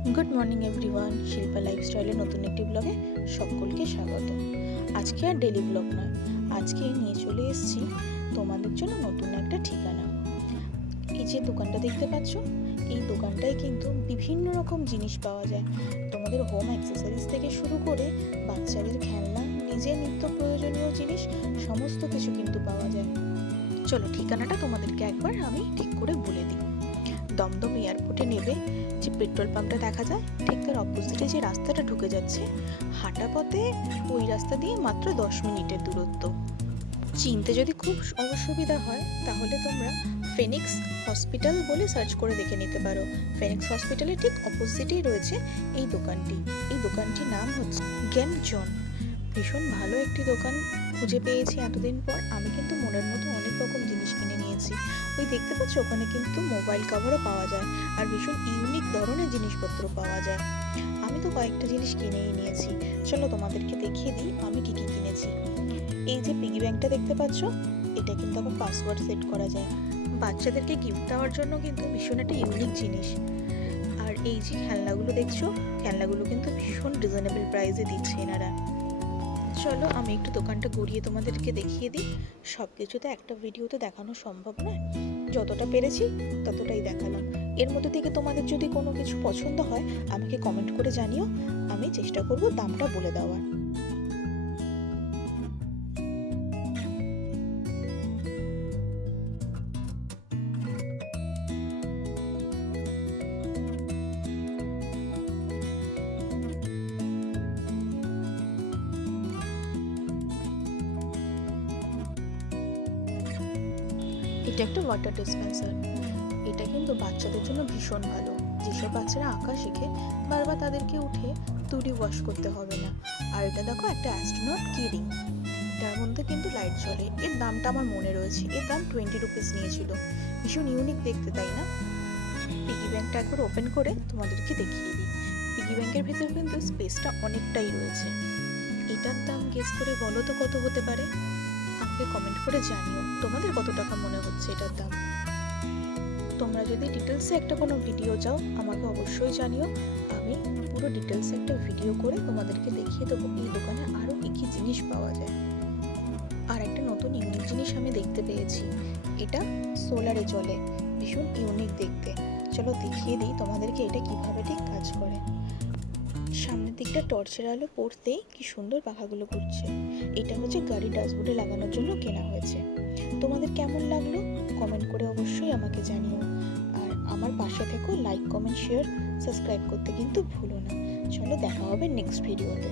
Good morning everyone, Shilpa লাইফস্টাইলের নতুন একটি ব্লগে সকলকে স্বাগত। আজকে আর ডেলি ব্লগ নয়, আজকে নিয়ে চলে এসেছি তোমাদের জন্য নতুন একটা ঠিকানা। এই যে দোকানটা দেখতে পাচ্ছ, এই দোকানটায় কিন্তু বিভিন্ন রকম জিনিস পাওয়া যায়। তোমাদের হোম অ্যাক্সেসরিজ থেকে শুরু করে বাচ্চাদের খেলনা, নিজের নিত্য প্রয়োজনীয় জিনিস সমস্ত কিছু কিন্তু পাওয়া যায়। চলো ঠিকানাটা তোমাদেরকে একবার আমি ঠিক করে বলে দিই। দমদম এয়ারপোর্টে নেবে যে পেট্রোল পাম্পটা দেখা যায়, ঠিক তার অপোজিটে যে রাস্তাটা ঢুকে যাচ্ছে, হাঁটা পথে ওই রাস্তা দিয়ে মাত্র 10 মিনিটের দূরত্ব। চিনতে যদি খুব অসুবিধা হয় তাহলে তোমরা ফিনিক্স হসপিটাল বলে সার্চ করে দেখে নিতে পারো। ফিনিক্স হসপিটালের ঠিক অপোজিটেই রয়েছে এই দোকানটি। এই দোকানটির নাম হচ্ছে গেম জোন। ভীষণ ভালো একটি দোকান খুঁজে পেয়েছি এতদিন পর। আমি কিন্তু মনের মতো অনেক রকম জিনিস কিনে নিয়েছি। ওই দেখতে পাচ্ছ ওখানে কিন্তু মোবাইল কভারও পাওয়া যায়, আর ভীষণ ইউনিক ধরনের জিনিসপত্র পাওয়া যায়। আমি তো কয়েকটা জিনিস কিনেই নিয়েছি। চলো তোমাদেরকে দেখিয়ে দিই আমি কি কি কিনেছি। এই যে পিগি ব্যাংকটা দেখতে পাচ্ছ, এটা কিন্তু আবার পাসওয়ার্ড সেট করা যায়। বাচ্চাদেরকে গিফট দেওয়ার জন্য কিন্তু ভীষণ একটা ইউনিক জিনিস। আর এই যে খেলনাগুলো দেখছো, খেলনাগুলো কিন্তু ভীষণ রিজনেবল প্রাইসে দিচ্ছে এনারা। চলো আমি একটু দোকানটা ঘুরিয়ে তোমাদেরকে দেখিয়ে দিই। সব কিছু তো একটা ভিডিওতে দেখানো সম্ভব নয়, যতটা পেরেছি ততটাই দেখালাম। এর মধ্যে থেকে তোমাদের যদি কোনো কিছু পছন্দ হয় আমাকে কমেন্ট করে জানিও, আমি চেষ্টা করব দামটা বলে দেওয়ার। এটা একটা ওয়াটার ডিসপেন্সার। এটা কিন্তু বাচ্চাদের জন্য ভীষণ ভালো। যেসব বাচ্চারা আঁকা শিখে, বারবার তাদেরকে উঠে তুড়ি ওয়াশ করতে হবে না। আর এটা দেখো একটা অ্যাস্ট্রোনট কি রিং, এটার মধ্যে কিন্তু লাইট জ্বলে। এর দামটা আমার মনে রয়েছে, এর দাম 20 রুপিস নিয়েছিল। ভীষণ ইউনিক দেখতে, তাই না? পিগি ব্যাংকটা একবার ওপেন করে তোমাদেরকে দেখিয়ে দিই। পিগি ব্যাংকের ভেতর কিন্তু স্পেসটা অনেকটাই রয়েছে। এটার দাম গেস করে বলো তো কত হতে পারে? আমাকে কমেন্ট করে জানিও তোমাদের কত টাকা মনে হচ্ছে এটার দাম। তোমরা যদি ডিটেলসে একটা কোনো ভিডিও চাও আমাকে অবশ্যই জানিও, আমি পুরো ডিটেলসে একটা ভিডিও করে তোমাদেরকে দেখিয়ে দেবো এই দোকানে আরও কী কী জিনিস পাওয়া যায়। আর একটা নতুন ইউনিক জিনিস আমি দেখতে পেয়েছি, এটা সোলারে চলে, ভীষণ ইউনিক দেখতে। চলো দেখিয়ে দিই তোমাদেরকে এটা কিভাবে ঠিক কাজ করে। সামনের দিকটা টর্চের আলো পড়তেই কি সুন্দর পাখাগুলো ঘুরছে। এটা হচ্ছে গাড়ির ড্যাশবোর্ডে লাগানোর জন্য কেনা হয়েছে। তোমাদের কেমন লাগলো কমেন্ট করে অবশ্যই আমাকে জানিও। আর আমার পাশে থেকো, লাইক কমেন্ট শেয়ার সাবস্ক্রাইব করতে কিন্তু ভুলো না। চলো দেখা হবে নেক্সট ভিডিওতে।